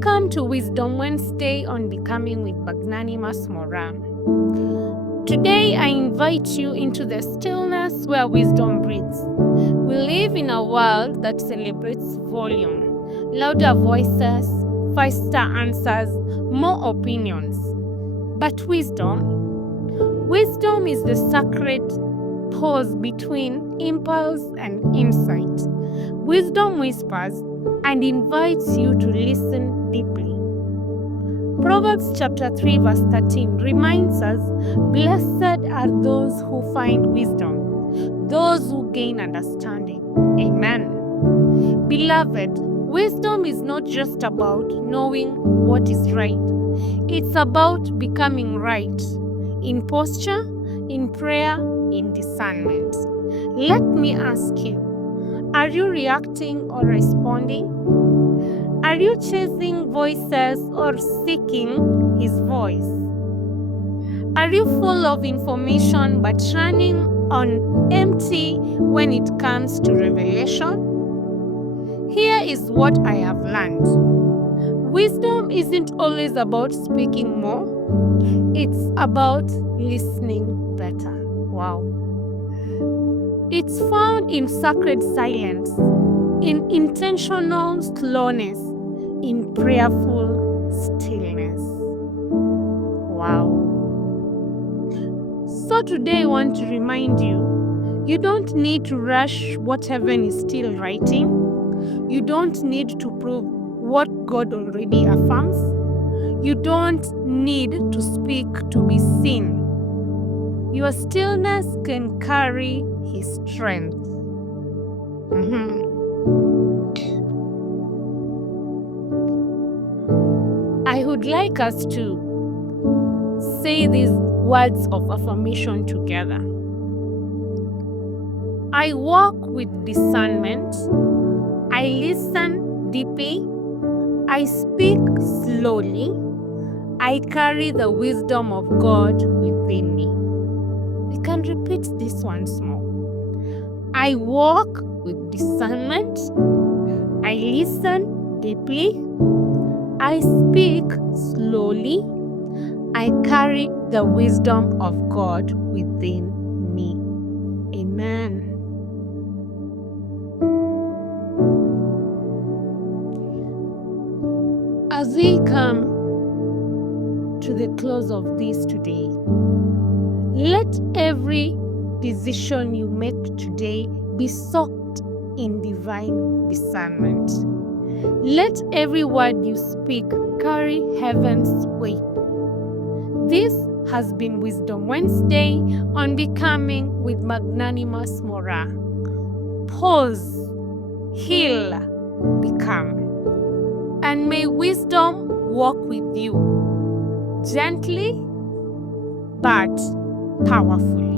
Welcome to Wisdom Wednesday on Becoming with Magnanimous Moraa. Today I invite you into the stillness where wisdom breathes. We live in a world that celebrates volume, louder voices, faster answers, more opinions. But wisdom is the sacred pause between impulse and insight. Wisdom whispers and invites you to listen deeply. Proverbs chapter 3 verse 13 reminds us, "Blessed are those who find wisdom, those who gain understanding." Amen. Beloved, wisdom is not just about knowing what is right. It's about becoming right in posture, in prayer, in discernment. Let me ask you, are you reacting or responding? Are you chasing voices or seeking His voice? Are you full of information but running on empty when it comes to revelation? Here is what I have learned. Wisdom isn't always about speaking more. It's about listening better. Wow. It's found in sacred silence, in intentional slowness, in prayerful stillness. Wow. So today I want to remind you, you don't need to rush what heaven is still writing. You don't need to prove what God already affirms. You don't need to speak to be seen. Your stillness can carry His strength. I would like us to say these words of affirmation together. I walk with discernment. I listen deeply. I speak slowly. I carry the wisdom of God within me. We can repeat this once more. I walk with discernment. I listen deeply. I speak slowly. I carry the wisdom of God within me. Amen. As we come to the close of this today, let every decision you make today be soaked in divine discernment. Let every word you speak carry heaven's weight. This has been Wisdom Wednesday on Becoming with Magnanimous Moraa. Pause, heal, become. And may wisdom walk with you gently but powerfully.